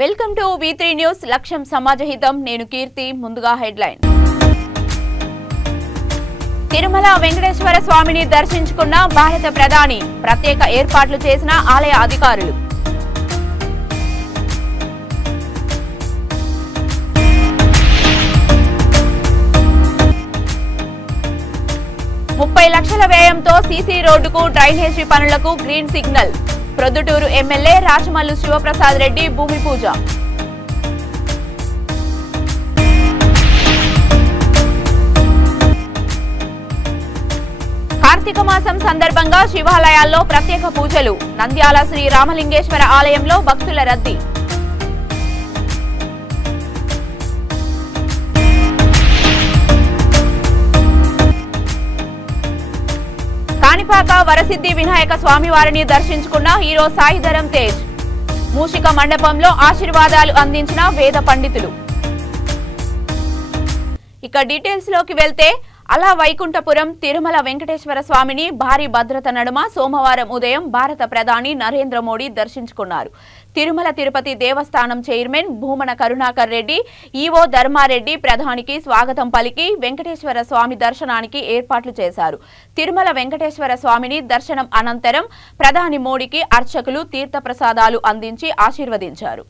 Welcome to V3 news లక్ష్యం సమాజహితం నేను కీర్తి ముందుగా హెడ్లైన్ తిరుమల వెంకటేశ్వర స్వామిని దర్శించుకున్న భారత ప్రధాని ప్రత్యేక ఏర్పాట్లు చేసిన ఆలయ అధికారులు 30 లక్షల వ్యయంతో సీసీ రోడ్డుకు డ్రైనేజీ పనులకు green signal Proddatur MLA Rachamallu Sivaprasad Reddy భూమి పూజ కార్తీక మాసం సందర్భంగా శివాలయాల్లో ప్రత్యేక పూజలు నంద్యాల శ్రీ రామలింగేశ్వర ఆలయంలో భక్తుల రద్దీ కాణిపాక వరసిద్ధి వినాయక స్వామివారిని దర్శించుకున్న హీరో సాయిధరం తేజ్ మూషిక మండపంలో ఆశీర్వాదాలు అందించిన వేద పండితులు ఇక డీటెయిల్స్ లోకి వెళ్తే అలా వైకుంఠపురం తిరుమల వెంకటేశ్వర స్వామిని భారీ భద్రత నడుమ సోమవారం ఉదయం భారత ప్రధాని నరేంద్ర మోడీ దర్శించుకున్నారు. తిరుమల తిరుపతి దేవస్థానం చైర్మన్ భూమన కరుణాకర్ రెడ్డి, ఈవో ధర్మారెడ్డి ప్రధానికి స్వాగతం పలికి వెంకటేశ్వర స్వామి దర్శనానికి ఏర్పాట్లు చేశారు. తిరుమల వెంకటేశ్వర స్వామిని దర్శనం అనంతరం ప్రధాని మోడీకి అర్చకులు తీర్థప్రసాదాలు అందించి ఆశీర్వదించారు.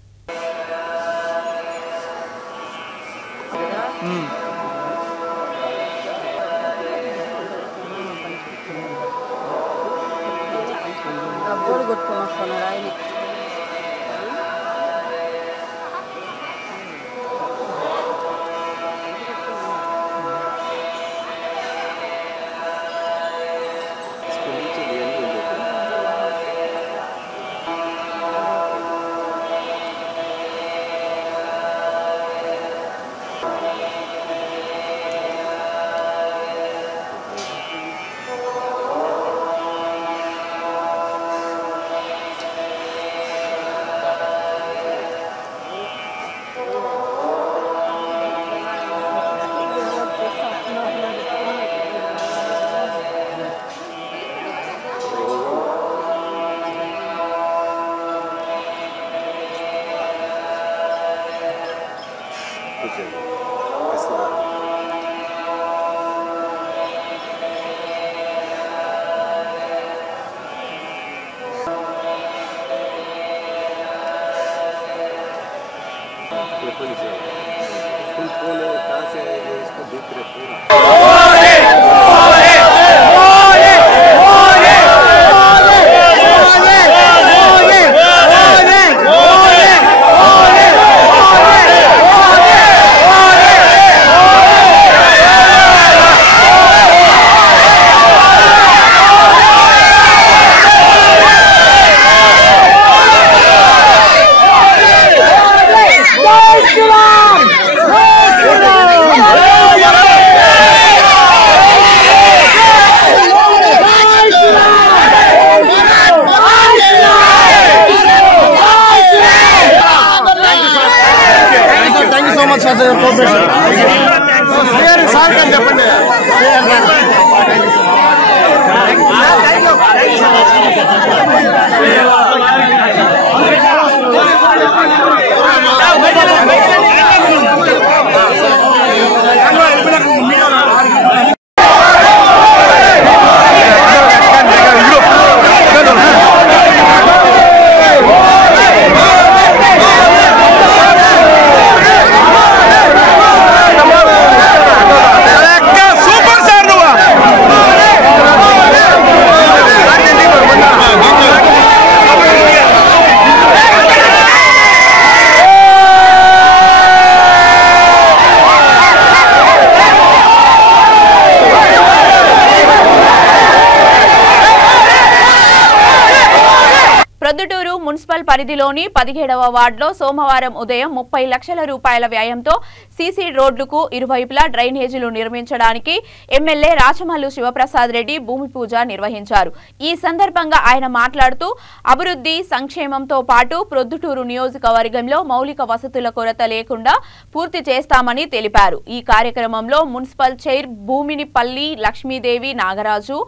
ప్రొద్దుటూరు మున్సిపల్ పరిధిలోని 17వ వార్డులో సోమవారం ఉదయం 30 లక్షల రూపాయల వ్యయంతో సీసీ రోడ్లకు ఇరువైపులా డ్రైనేజీలు నిర్మించడానికి ఎమ్మెల్యే రాచమల్లు శివప్రసాద్ రెడ్డి భూమి పూజ నిర్వహించారు. ఈ సందర్భంగా ఆయన మాట్లాడుతూ అభివృద్ధి సంక్షేమంతో పాటు ప్రొద్దుటూరు నియోజకవర్గంలో మౌలిక వసతుల కొరత లేకుండా పూర్తి చేస్తామని తెలిపారు. ఈ కార్యక్రమంలో municipal chair Bhuminipalli Lakshmidevi Nagaraju,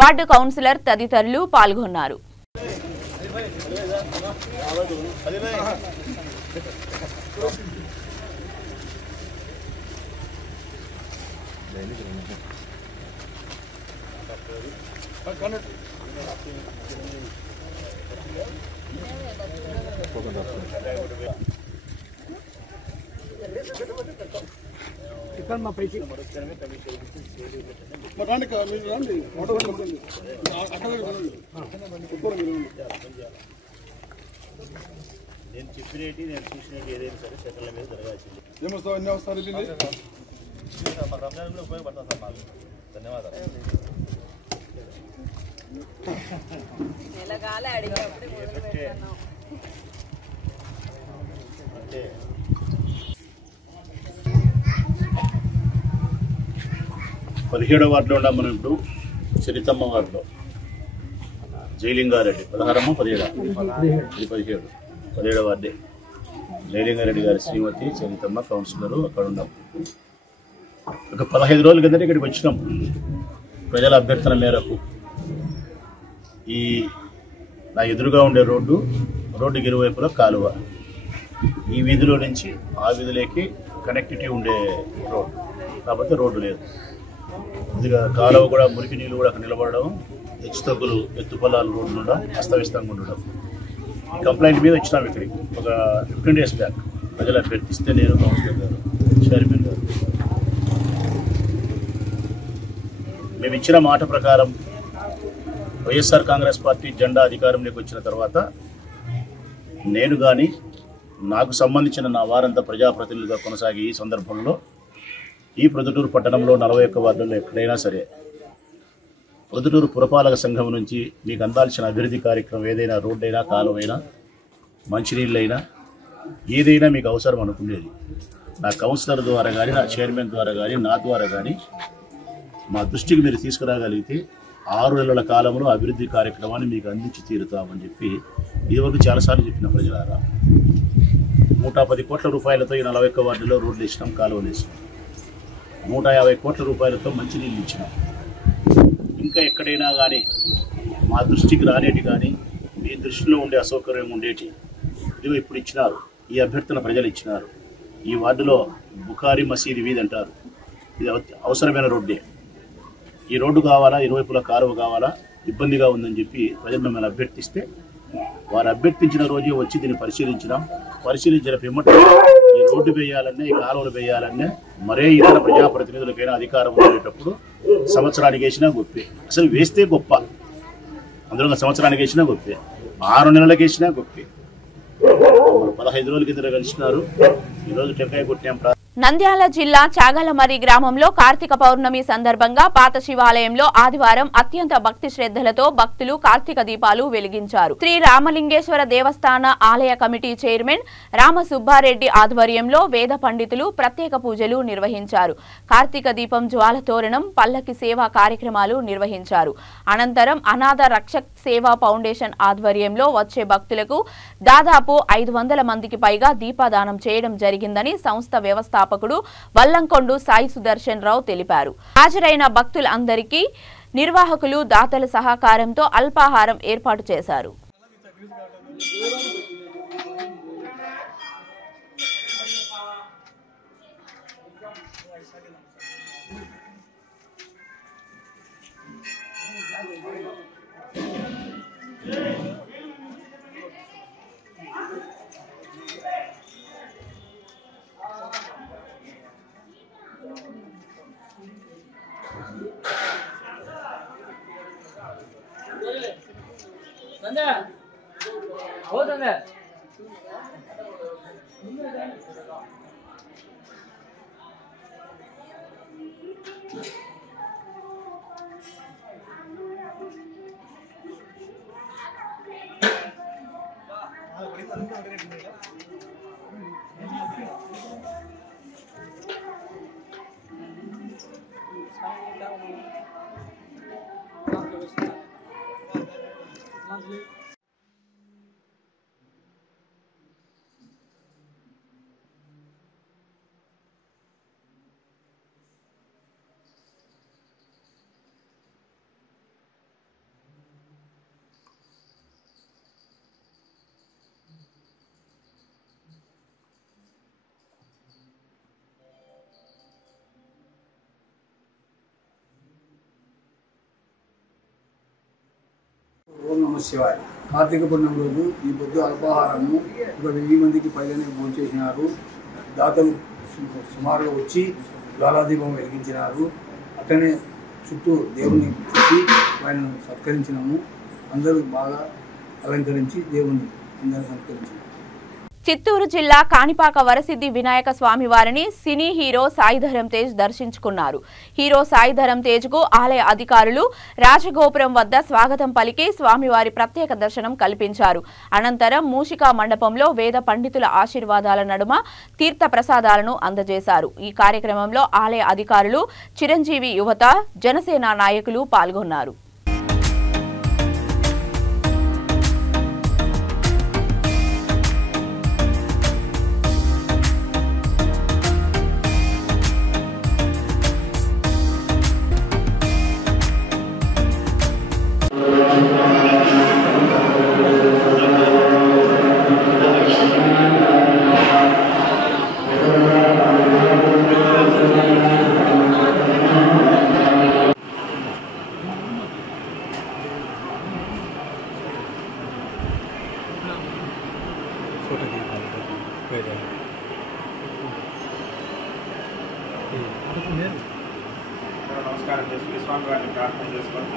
ward councillor తదితరులు పాల్గొన్నారు. నేను చెప్పినట్టు నేను చూసినట్టు ఏదైనా సరే సెటిల్ మీద జరగాల్సింది. రంజాన్లో ఉపయోగపడుతుంది సార్ మాకు. ధన్యవాదాలు. అంటే 17వ వార్డులో ఉన్నాం మనం ఇప్పుడు. చరితమ్మ వార్డులో జయలింగారెడ్డి 16 17 17వ వార్డే జయలింగారెడ్డి గారి శ్రీమతి చరితమ్మ కౌన్సిలరు అక్కడ ఉన్నాం. ఒక 15 రోజుల కిందట ఇక్కడికి వచ్చినాం. ప్రజల అభ్యర్థన మేరకు ఈ నా ఎదురుగా ఉండే రోడ్డుకి ఇరువైపులా కాలువ, ఈ వీధిలో నుంచి ఆ వీధిలోకి కనెక్టివిటీ ఉండే రోడ్డు, కాకపోతే రోడ్డు లేదు. కొద్దిగా కాలువ కూడా మురికి నీళ్ళు కూడా అక్కడ నిలబడడం, హెచ్చుతగ్గులు ఎత్తు పొలాలు రోడ్లు ఉండడం, అస్తవ్యస్తంగా ఉండడం. ఈ కంప్లైంట్ మీద వచ్చినాం ఇక్కడికి ఒక 15 days బ్యాక్. ప్రజలు అభ్యర్థిస్తే నేను కౌన్సిలర్ గారు చైర్మన్ గారు మేము ఇచ్చిన మాట ప్రకారం వైఎస్ఆర్ కాంగ్రెస్ పార్టీ జెండా అధికారంలోకి వచ్చిన తర్వాత నేను కానీ నాకు సంబంధించిన నా వారంతా ప్రజాప్రతినిధులుగా కొనసాగి ఈ సందర్భంలో ఈ ప్రొద్దుటూరు పట్టణంలో 41 వార్డుల్లో ఎక్కడైనా సరే ప్రొద్దుటూరు పురపాలక సంఘం నుంచి మీకు అందాల్సిన అభివృద్ధి కార్యక్రమం ఏదైనా రోడ్డైనా, కాలువైనా, మంచినీళ్ళైనా ఏదైనా మీకు అవసరం అనుకునేది నా కౌన్సిలర్ ద్వారా కానీ, నా చైర్మన్ ద్వారా కానీ, నా ద్వారా కానీ మా దృష్టికి మీరు తీసుకురాగలిగితే 6 నెలల కాలంలో అభివృద్ధి కార్యక్రమాన్ని మీకు అందించి తీరుతామని చెప్పి ఇదివరకు చాలాసార్లు చెప్పిన ప్రజలారా. 110 కోట్ల రూపాయలతో ఈ 41 వార్డులో రోడ్లు వేసినాం, కాలువలు వేసినాం. 150 కోట్ల రూపాయలతో మంచినీళ్ళు ఇచ్చినాం. ఇంకా ఎక్కడైనా కానీ మా దృష్టికి రానేటి కానీ మీ దృష్టిలో ఉండే అసౌకర్యం ఉండేటి ఇదిగో ఇప్పుడు ఇచ్చినారు. ఈ అభ్యర్థన ప్రజలు ఇచ్చినారు. ఈ వార్డులో బుఖారీ మసీదు వీధి అంటారు. ఇది అవసరమైన రోడ్డే. ఈ రోడ్డు కావాలా, ఇరువైపుల కాలువ కావాలా, ఇబ్బందిగా ఉందని చెప్పి ప్రజలు మిమ్మల్ని అభ్యర్థిస్తే వారు అభ్యర్థించిన రోజే వచ్చి దీన్ని పరిశీలించిన పిమ్మట ఈ రోడ్డు వేయాలన్నా, ఈ కాలువలు వేయాలన్నా మరే ఇతర ప్రజాప్రతినిధులకైనా అధికారం ఉండేటప్పుడు సంవత్సరానికి వేసినా గొప్పే. అసలు వేస్తే గొప్ప, అందులో సంవత్సరానికి వేసినా గొప్పే, 6 నెలలకు వేసినా గొప్పే. 15 రోజుల కింద కలిసినారు. ఈరోజు టెంకాయ కొట్టాం. నంద్యాల జిల్లా చాగలమర్రి గ్రామంలో కార్తీక పౌర్ణమి సందర్భంగా పాత శివాలయంలో ఆదివారం అత్యంత భక్తి శ్రద్ధలతో భక్తులు కార్తీక దీపాలు వెలిగించారు. శ్రీ రామలింగేశ్వర దేవస్థాన ఆలయ కమిటీ చైర్మన్ రామసుబ్బారెడ్డి ఆధ్వర్యంలో వేద పండితులు ప్రత్యేక పూజలు నిర్వహించారు. కార్తీక దీపం, జ్వాల తోరణం, పల్లకి సేవా కార్యక్రమాలు నిర్వహించారు. అనంతరం అనాథ రక్షక్ సేవా ఫౌండేషన్ ఆధ్వర్యంలో వచ్చే భక్తులకు దాదాపు 500 మందికి పైగా దీపదానం చేయడం జరిగిందని సంస్థ వ్యవస్థాపకుడు వల్లంకొండు సాయి సుదర్శన్ రావు తెలిపారు. హాజరైన భక్తులందరికీ నిర్వాహకులు, దాతల సహకారంతో అల్పాహారం ఏర్పాటు చేశారు. నమః శివాయ. కార్తీక పూర్ణిమ రోజు ఈ పొద్దు అల్పాహారము 1000 మందికి పైగానే భోంచేసినారు. దాతలు సుమారుగా వచ్చి జ్వాలాదీపం వెలిగించినారు. అట్లనే చుట్టూ దేవుని చుట్టి ఆయనను సత్కరించినాము. అందరూ బాగా అలంకరించి దేవుని అందరూ సత్కరించినాము. చిత్తూరు జిల్లా కాణిపాక వరసిద్ధి వినాయక స్వామి వారిని సినీ హీరో సాయిధరం తేజ్ దర్శించుకున్నారు. హీరో సాయిధరం తేజ్ కు ఆలయ అధికారులు రాజగోపురం వద్ద స్వాగతం పలికి స్వామివారి ప్రత్యేక దర్శనం కల్పించారు. అనంతరం మూషికా మండపంలో వేద పండితుల ఆశీర్వాదాల నడుమ తీర్థ ప్రసాదాలను అందజేశారు. ఈ కార్యక్రమంలో ఆలయ అధికారులు, చిరంజీవి యువత, జనసేన నాయకులు పాల్గొన్నారు. నమస్కారం చేసుకుని స్వామివారిని ప్రార్థన చేసుకోండి.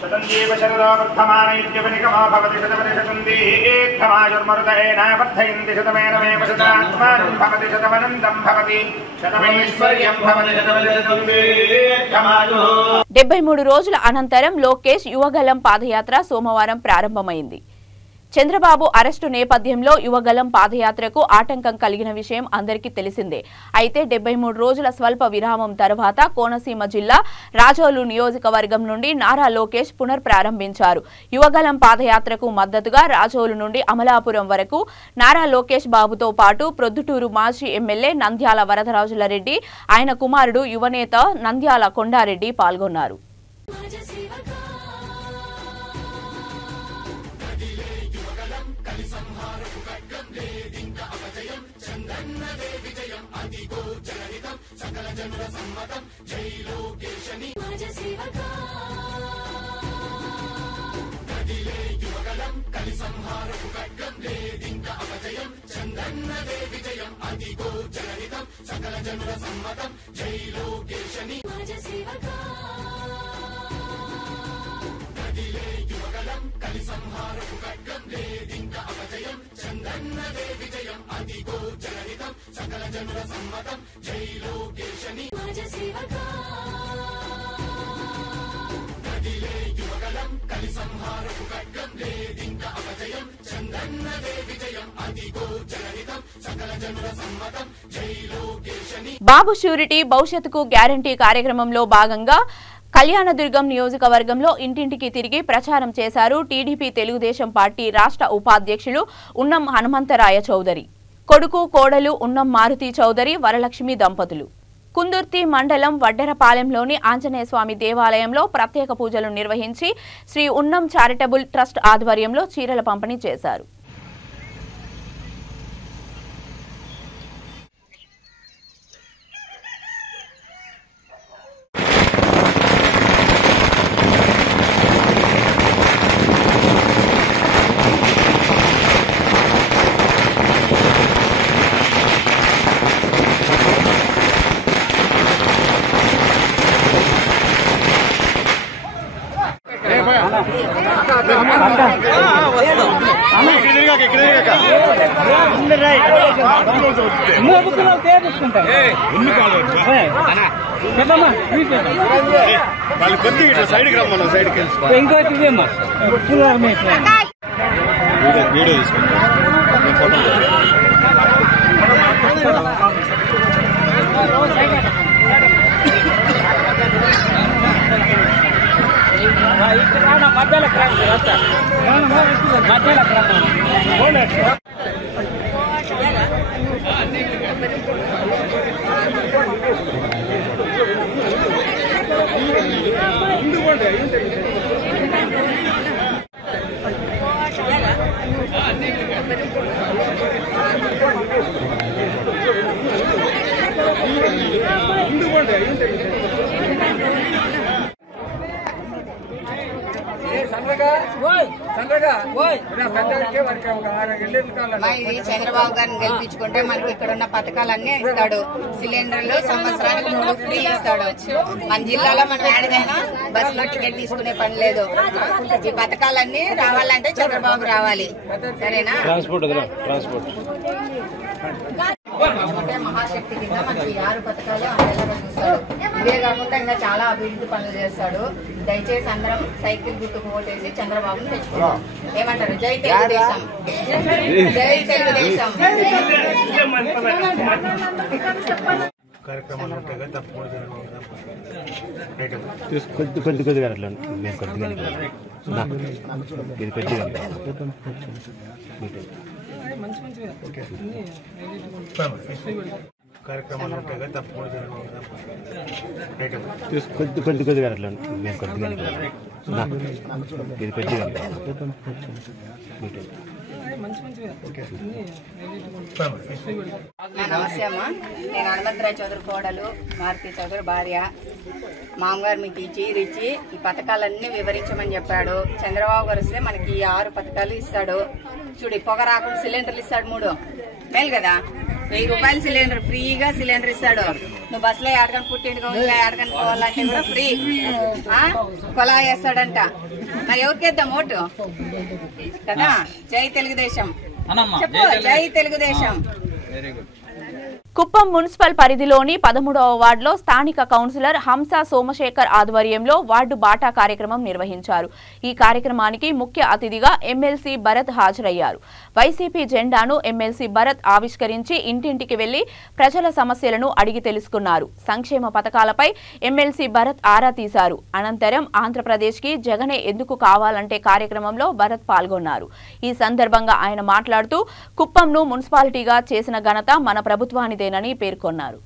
శతంజీవ శరదావర్ధమానైద్యవనికమా భవతి శతమనిషతం దీర్ఘమాయుర్మరుతేన వర్ధయంతి శతమేనమేవ శతాత్మానం భవతి శతమనందం భవతి శతమైశ్వర్యం భవతి శతమనిషతం దీర్ఘమాయు. 73 రోజుల అనంతరం లోకేష్ యువగలం పాదయాత్ర సోమవారం ప్రారంభమైంది. చంద్రబాబు అరెస్టు నేపథ్యంలో యువగలం పాదయాత్రకు ఆటంకం కలిగిన విషయం అందరికీ తెలిసిందే. అయితే 73 రోజుల స్వల్ప విరామం తర్వాత కోనసీమ జిల్లా రాజోలు నియోజకవర్గం నుండి నారా లోకేష్ పునర్ప్రారంభించారు. యువగలం పాదయాత్రకు మద్దతుగా రాజోలు నుండి అమలాపురం వరకు నారా లోకేష్ బాబుతో పాటు ప్రొద్దుటూరు మాజీ ఎమ్మెల్యే నంద్యాల వరదరాజుల రెడ్డి, ఆయన కుమారుడు యువనేత నంద్యాల కొండారెడ్డి పాల్గొన్నారు. బాబు షూరిటీ భవిష్యత్తుకు గ్యారంటీ కార్యక్రమంలో భాగంగా కళ్యాణదుర్గం నియోజకవర్గంలో ఇంటింటికి తిరిగి ప్రచారం చేశారు టీడీపీ తెలుగుదేశం పార్టీ రాష్ట్ర ఉపాధ్యక్షులు ఉన్నం హనుమంతరాయ చౌదరి. కొడుకు కోడలు ఉన్నం మారుతి చౌదరి, వరలక్ష్మి దంపతులు కుందుర్తి మండలం వడ్డెరపాలెంలోని ఆంజనేయస్వామి దేవాలయంలో ప్రత్యేక పూజలు నిర్వహించి శ్రీ ఉన్నం చారిటబుల్ ట్రస్ట్ ఆధ్వర్యంలో చీరల పంపిణీ చేశారు. ఇది చంద్రబాబు గారిని గెలిపించుకుంటే మనకి ఇక్కడ ఉన్న పథకాలన్నీ ఇస్తాడు. సిలిండర్లు సంవత్సరానికి 3 ఫ్రీ ఇస్తాడు. మన జిల్లాలో మనం ఏడదైనా బస్సులో టికెట్ తీసుకునే పని లేదు. ఈ పథకాలన్నీ రావాలంటే చంద్రబాబు రావాలి. సరేనా? మహాశక్తి కింద మనకి 6 పథకాలు అమలుగా చూస్తాడు. ఇవే కాకుండా ఇంకా చాలా అభివృద్ధి పనులు చేస్తాడు. దయచేసి అందరం సైకిల్ గుర్తుకు ఓటేసి చంద్రబాబును తెచ్చుకున్నాం. ఏమంటారు? జై తెలుగుదేశం, జై తెలుగుదేశం. కొద్దిగా అట్లా మేము కొద్దిగా ఇది కొద్దిగా కొద్దిగా అట్లా మేము కొద్దిగా ఇది కొద్దిగా నమస్తే అమ్మా. నేను హనుమంతరావు చౌదరి కోడలు, మారుతి చౌదరి భార్య. మామగారు మీకు ఈ చీర ఇచ్చి ఈ పథకాలన్నీ వివరించమని చెప్పాడు. చంద్రబాబు గారు వస్తే మనకి 6 పథకాలు ఇస్తాడు. చూడు, పొగ రాకుండా సిలిండర్లు ఇస్తాడు 3. మేలు కదా? 1000 రూపాయలు సిలిండర్ ఫ్రీగా సిలిండర్ ఇస్తాడు. నువ్వు బస్సులో ఏడగని పుట్టిండుగా ఏడగని పోవాలంటే కూడా ఫ్రీ. కొలా వేస్తాడంట. మరి ఎవరికేద్దాం ఓటు కదా? జై తెలుగుదేశం చెప్పు, జై తెలుగుదేశం. కుప్పం మున్సిపల్ పరిధిలోని 13వ వార్డులో స్థానిక కౌన్సిలర్ హంస సోమశేఖర్ ఆధ్వర్యంలో వార్డు బాటా కార్యక్రమం నిర్వహించారు. ఈ కార్యక్రమానికి ముఖ్య అతిథిగా ఎమ్మెల్సీ భరత్ హాజరయ్యారు. వైసీపీ జెండాను ఎమ్మెల్సీ భరత్ ఆవిష్కరించి ఇంటింటికి వెళ్లి ప్రజల సమస్యలను అడిగి తెలుసుకున్నారు. సంక్షేమ పథకాలపై ఎమ్మెల్సీ భరత్ ఆరా తీశారు. అనంతరం ఆంధ్రప్రదేశ్కి జగనే ఎందుకు కావాలంటే కార్యక్రమంలో భరత్ పాల్గొన్నారు. ఈ సందర్భంగా ఆయన మాట్లాడుతూ కుప్పంను మున్సిపాలిటీగా చేసిన ఘనత మన ప్రభుత్వానిదే నని పేర్కొన్నారు.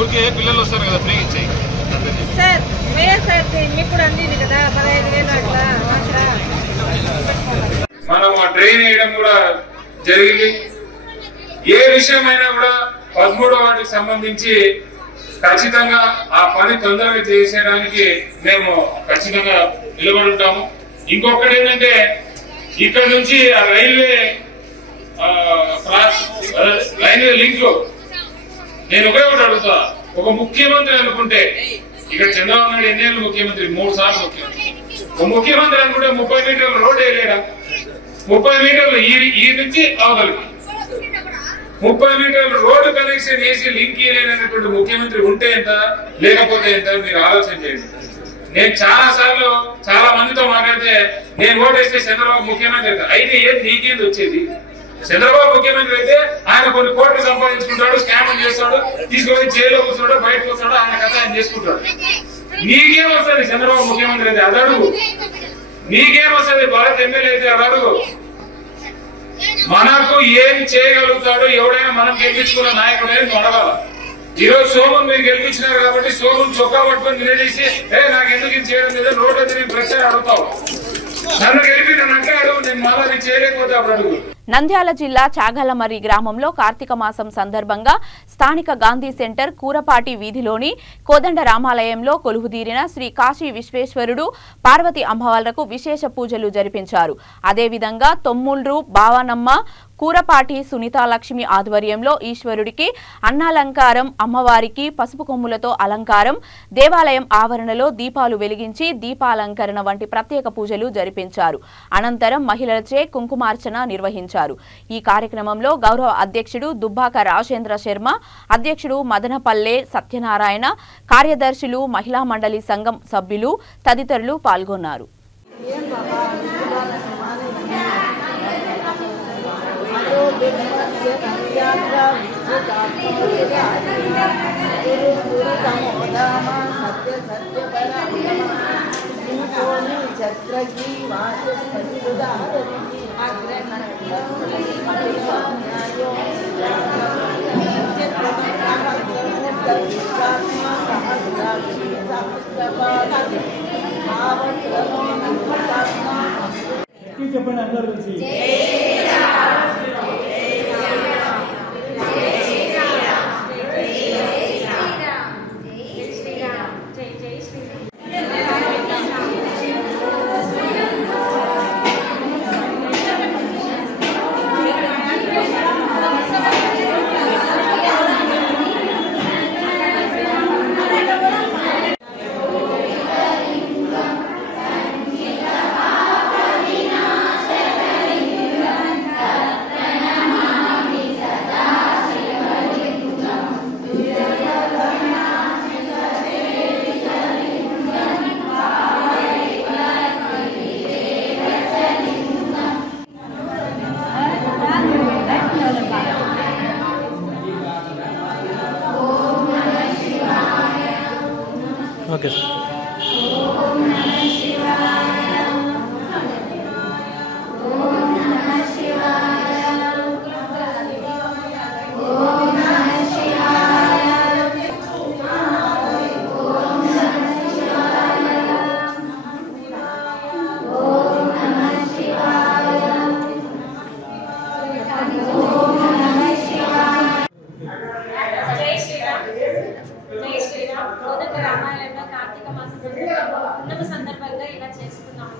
ఊరికే పిల్లలు వస్తారు కదా, ఫ్రీ ఇచ్చేయి సార్. మేయర్ సార్ ఇప్పుడు అందింది కదా 15,000 అట్లా. మనం ఆ ట్రైన్ వేయడం కూడా జరిగింది. ఏ విషయమైనా కూడా 13వ వార్డుకి సంబంధించి ఖచ్చితంగా ఆ పని తొందరగా చేసేయడానికి మేము ఖచ్చితంగా నిలబడి ఉంటాము. ఇంకొకటి ఏంటంటే ఇక్కడ నుంచి ఆ రైల్వే లింక్ నేను ఒకే ఒకటి అడుగుతా. ఒక ముఖ్యమంత్రి అనుకుంటే ఇక్కడ చంద్రబాబు నాయుడు ఎన్నేళ్ళు ముఖ్యమంత్రి? 3 సార్లు ముఖ్యమంత్రి. ఒక ముఖ్యమంత్రి అనుకుంటే 30 మీటర్ల రోడ్డు వేయలేడా? 30 మీటర్లు ఈ నుంచి అవతలకి 30 మీటర్ల రోడ్డు కనెక్షన్ వేసి లింక్ వేయలేనటువంటి ముఖ్యమంత్రి ఉంటే ఎంత, లేకపోతే ఎంత? మీరు ఆలోచన చేయండి. నేను చాలా సార్లు చాలా మందితో మాట్లాడితే నేను ఓటేస్తే చంద్రబాబు ముఖ్యమంత్రి అయితే ఏది నీకేంది వచ్చేది? చంద్రబాబు ముఖ్యమంత్రి అయితే ఆయన కొన్ని కోట్లు సంపాదించుకుంటాడు, స్కామ్ చేస్తాడు, తీసుకొని జైల్లో కూర్చున్నాడు, బయటకు వస్తాడు, ఆయన కథ ఆయన చేసుకుంటాడు. నీకేం వస్తుంది చంద్రబాబు ముఖ్యమంత్రి అయితే? అదడుగు. నీకేం వస్తుంది భారత్ ఎమ్మెల్యే అయితే? అదడుగు. మనకు ఏం చేయగలుగుతాడో ఎవడైనా మనం గెలిపించుకున్న నాయకుడు అనేది అడగాల. ఈరోజు సోమన్ మీరు గెలిపించినారు కాబట్టి సోమన్ చొక్కా పట్టుకొని నిలదీసి నాకు ఎందుకు ఇది చేయడం లేదని రోడ్డు తిరిగి ప్రచారం అడుగుతావు. నన్ను గెలిపి నన్ను అంటాడు, నేను మళ్ళీ చేయలేకపోతే అప్పుడు అడుగు. నంద్యాల జిల్లా చాగలమర్రి గ్రామంలో కార్తీక మాసం సందర్భంగా స్థానిక గాంధీ సెంటర్ కూరపాటి వీధిలోని కోదండ రామాలయంలో కొలువుదీరిన శ్రీ కాశీ విశ్వేశ్వరుడు పార్వతి అమ్మవార్లకు విశేష పూజలు జరిపించారు. అదేవిధంగా తొమ్ముళ్లు బావనమ్మ కూరపాటి సునీతాలక్ష్మి ఆధ్వర్యంలో ఈశ్వరుడికి అన్నాలంకారం, అమ్మవారికి పసుపు కొమ్ములతో అలంకారం, దేవాలయం ఆవరణలో దీపాలు వెలిగించి దీపాలంకరణ వంటి ప్రత్యేక పూజలు జరిపించారు. అనంతరం మహిళలచే కుంకుమార్చన నిర్వహించారు. ఈ కార్యక్రమంలో గౌరవ అధ్యక్షుడు దుబ్బాక రాజేంద్ర శర్మ, అధ్యక్షుడు మదనపల్లె సత్యనారాయణ, కార్యదర్శులు, మహిళా మండలి సంఘం సభ్యులు తదితరులు పాల్గొన్నారు. చెప్పండి అందరూ కలిసి ఓకే సార్. సందర్భంగా ఇలా చేసుకున్నాం.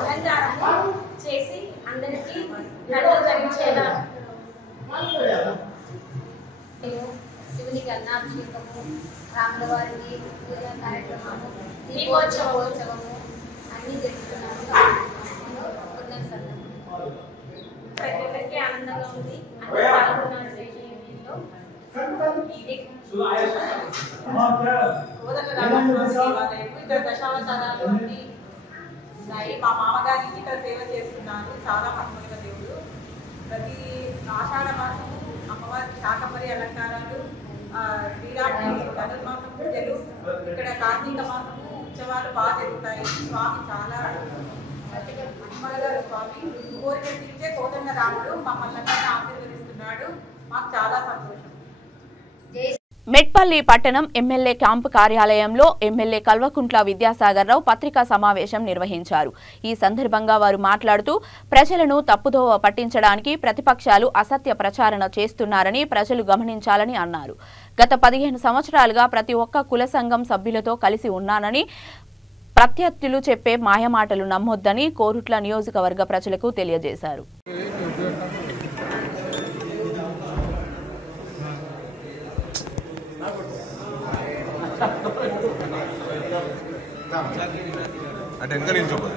అలంకారం చేసి అందరికీ నడువు ధరించేలా శివునికి అన్నాభిషేకము, రాముల వారికి పూజ కార్యక్రమము, దీపోత్సవము అన్ని జరుపుతున్నాము. ప్రతి ఒక్కరికి ఆనందంగా ఉంది. అందరూ పాల్గొన్నారు. ఇక్కడ దశావతారాలు అన్ని ఉన్నాయి. మా మామగారికి ఇక్కడ సేవ చేస్తున్నాను. చాలా మహిమల దేవుడు. ప్రతి ఆషాఢ మాసము అమ్మవారి శాకంబరి అలంకారాలు, శ్రీరాముడి ధనుర్మాసం పూజలు, ఇక్కడ కార్తీక మాసము ఉత్సవాలు బాగా జరుగుతాయి. స్వామి చాలా మహిమల గారు. స్వామి కోరిక తీర్చే కోదండ రాముడు మమ్మల్ని ఆశీర్వదిస్తున్నాడు. మాకు చాలా సంతోషం. మెట్పల్లి పట్టణం ఎమ్మెల్యే క్యాంపు కార్యాలయంలో ఎమ్మెల్యే కల్వకుంట్ల విద్యాసాగర్ రావు పత్రికా సమావేశం నిర్వహించారు. ఈ సందర్భంగా వారు మాట్లాడుతూ ప్రజలను తప్పుదోవ పట్టించడానికి ప్రతిపక్షాలు అసత్య ప్రచారణ చేస్తున్నారని ప్రజలు గమనించాలని అన్నారు. గత 15 సంవత్సరాలుగా ప్రతి ఒక్క కుల సంఘం సభ్యులతో కలిసి ఉన్నానని, ప్రత్యర్థులు చెప్పే మాయమాటలు నమ్మొద్దని కోరుట్ల నియోజకవర్గ ప్రజలకు తెలియజేశారు. అంటే వెనక నిల్చోపోదు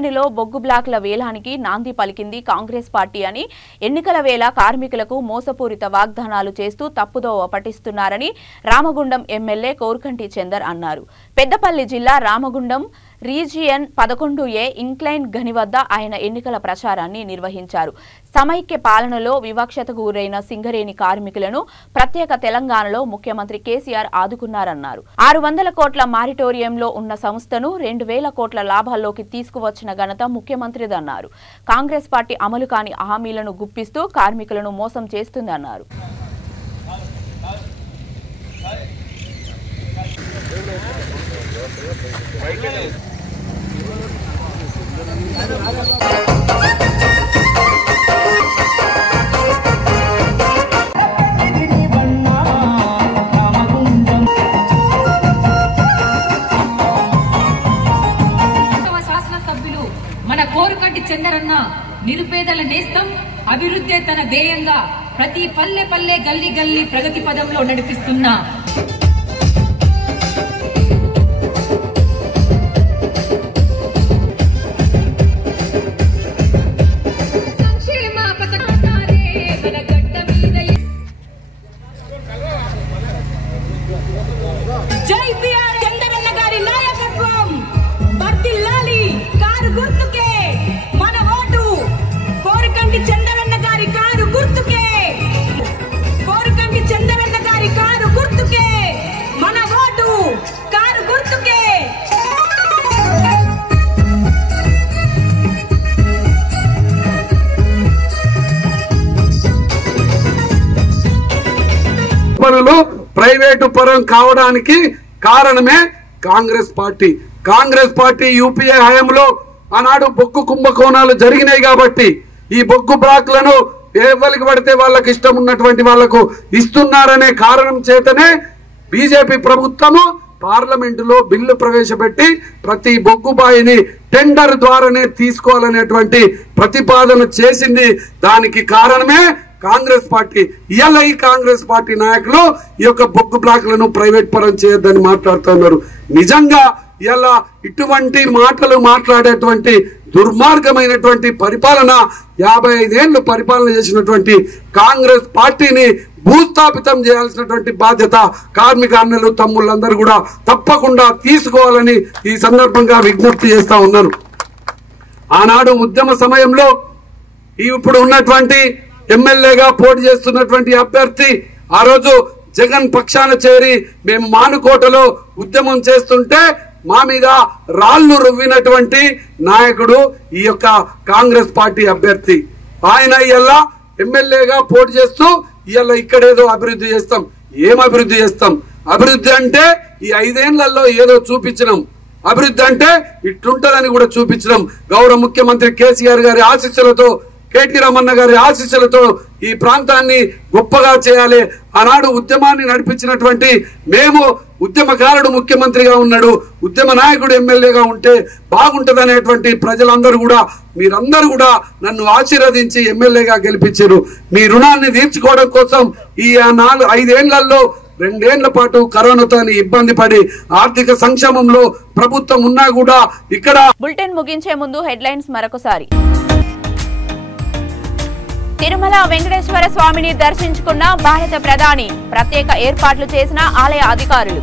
సింగరేణిలో బొగ్గు బ్లాక్ల వేలానికి నాంది పలికింది కాంగ్రెస్ పార్టీ అని ఎన్నికల వేళ కార్మికులకు మోసపూరిత వాగ్దానాలు చేస్తూ తప్పుదోవ పట్టిస్తున్నారని రామగుండం ఎమ్మెల్యే కోరుకంటి చందర్ అన్నారు. పెద్దపల్లి జిల్లా రామగుండం రీజియన్ 11A ఇంక్లైన్ గని వద్ద ఆయన ఎన్నికల ప్రచారాన్ని నిర్వహించారు. సమైక్య పాలనలో వివక్షతకు గురైన సింగరేణి కార్మికులను ప్రత్యేక తెలంగాణలో ముఖ్యమంత్రి కేసీఆర్ ఆదుకున్నారన్నారు. 600 కోట్ల మారిటోరియంలో ఉన్న సంస్థను 2000 కోట్ల లాభాల్లోకి తీసుకువచ్చిన ఘనత ముఖ్యమంత్రిదన్నారు. కాంగ్రెస్ పార్టీ అమలు కాని హామీలను గుప్పిస్తూ కార్మికులను మోసం చేస్తుందన్నారు. శాసనసభ్యులు మన కోరుకంటి చందరన్న నిరుపేదల నేస్తం అభివృద్ధి తన ధ్యేయంగా ప్రతి పల్లె పల్లె గల్లీ గల్లీ ప్రగతి పదంలో నడిపిస్తున్న ప్రైవేటు పరం కావడానికి కారణమే కాంగ్రెస్ పార్టీ యూపీఏ హయాంలో ఆనాడు బొగ్గు కుంభకోణాలు జరిగినాయి కాబట్టి ఈ బొగ్గు బ్లాక్లను ఎవరికి పడితే వాళ్ళకి ఇష్టం ఉన్నటువంటి వాళ్లకు ఇస్తున్నారనే కారణం చేతనే బీజేపీ ప్రభుత్వము పార్లమెంటులో బిల్లు ప్రవేశపెట్టి ప్రతి బొగ్గు బాయిని టెండర్ ద్వారానే తీసుకోవాలనేటువంటి ప్రతిపాదన చేసింది. దానికి కారణమే కాంగ్రెస్ పార్టీ. ఇవాళ ఈ కాంగ్రెస్ పార్టీ నాయకులు ఈ యొక్క బొగ్గు బ్లాక్లను ప్రైవేట్ పరం చేయొద్దని మాట్లాడుతున్నారు. నిజంగా ఇలా ఇటువంటి మాటలు మాట్లాడేటువంటి దుర్మార్గమైనటువంటి పరిపాలన 55 ఏళ్లు పరిపాలన చేసినటువంటి కాంగ్రెస్ పార్టీని భూస్థాపితం చేయాల్సినటువంటి బాధ్యత కార్మిక అన్నలు తమ్ముళ్ళందరూ కూడా తప్పకుండా తీసుకోవాలని ఈ సందర్భంగా విజ్ఞప్తి చేస్తా ఉన్నారు. ఆనాడు ఉద్యమ సమయంలో ఇప్పుడు ఉన్నటువంటి ఎమ్మెల్యేగా పోటీ చేస్తున్నటువంటి అభ్యర్థి ఆ రోజు జగన్ పక్షాన చేరి మేము మానుకోటలో ఉద్యమం చేస్తుంటే మా మీద రాళ్లు రువ్వినటువంటి నాయకుడు ఈ యొక్క కాంగ్రెస్ పార్టీ అభ్యర్థి. ఆయన ఇలా ఎమ్మెల్యేగా పోటీ చేస్తూ ఇలా ఇక్కడేదో అభివృద్ధి చేస్తాం. ఏం అభివృద్ధి చేస్తాం? అభివృద్ధి అంటే ఈ 5 ఏళ్లలో ఏదో చూపించినాం. అభివృద్ధి అంటే ఇట్లుంటదని కూడా చూపించినాం. గౌరవ ముఖ్యమంత్రి కేసీఆర్ గారి ఆశీస్సులతో, కేటీ రామన్న గారి ఆశీస్సులతో ఈ ప్రాంతాన్ని గొప్పగా చేయాలి. ఆనాడు ఉద్యమాన్ని నడిపించినటువంటి మేము, ఉద్యమకారుడు ముఖ్యమంత్రిగా ఉన్నాడు, ఉద్యమ నాయకుడు ఎమ్మెల్యేగా ఉంటే బాగుంటదనేటువంటి ప్రజలందరూ కూడా, మీరందరూ కూడా నన్ను ఆశీర్వదించి ఎమ్మెల్యేగా గెలిపించారు. మీ రుణాన్ని తీర్చుకోవడం కోసం ఈ 5 ఏళ్లలో 2 ఏళ్ల పాటు కరోనాతో ఇబ్బంది పడి ఆర్థిక సంక్షేమంలో ప్రభుత్వం ఉన్నా కూడా ఇక్కడ. బులెటిన్ ముగించే ముందు హెడ్లైన్స్ మరొకసారి. తిరుమల వెంకటేశ్వర స్వామిని దర్శించుకున్న భారత ప్రధాని, ప్రత్యేక ఏర్పాట్లు చేసిన ఆలయ అధికారులు.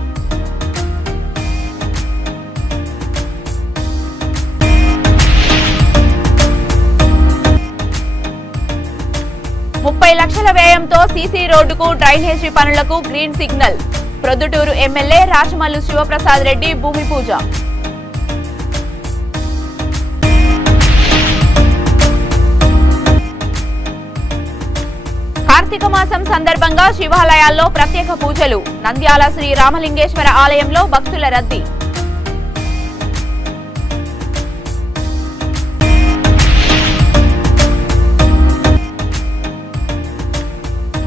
₹30 లక్షల వ్యయంతో సీసీ రోడ్డుకు డ్రైనేజీ పనులకు green signal. Proddatur MLA Rachamallu Sivaprasad Reddy భూమి పూజ. కార్తీక మాసం సందర్భంగా శివాలయాల్లో ప్రత్యేక పూజలు. నంద్యాల శ్రీ రామలింగేశ్వర ఆలయంలో భక్తుల రద్దీ.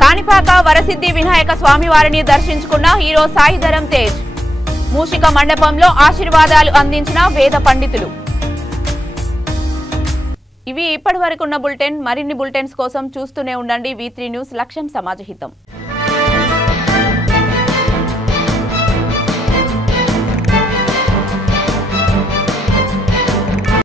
కాణిపాక వరసిద్ధి వినాయక స్వామివారిని దర్శించుకున్న హీరో సాయిధరం తేజ్. మూషిక మండపంలో ఆశీర్వాదాలు అందించిన వేద పండితులు. ఇవి ఇప్పటి వరకు ఉన్న బులెటిన్. మరిన్ని బులెటిన్స్ కోసం చూస్తూనే ఉండండి V3 న్యూస్. లక్ష్యం సమాజహితం.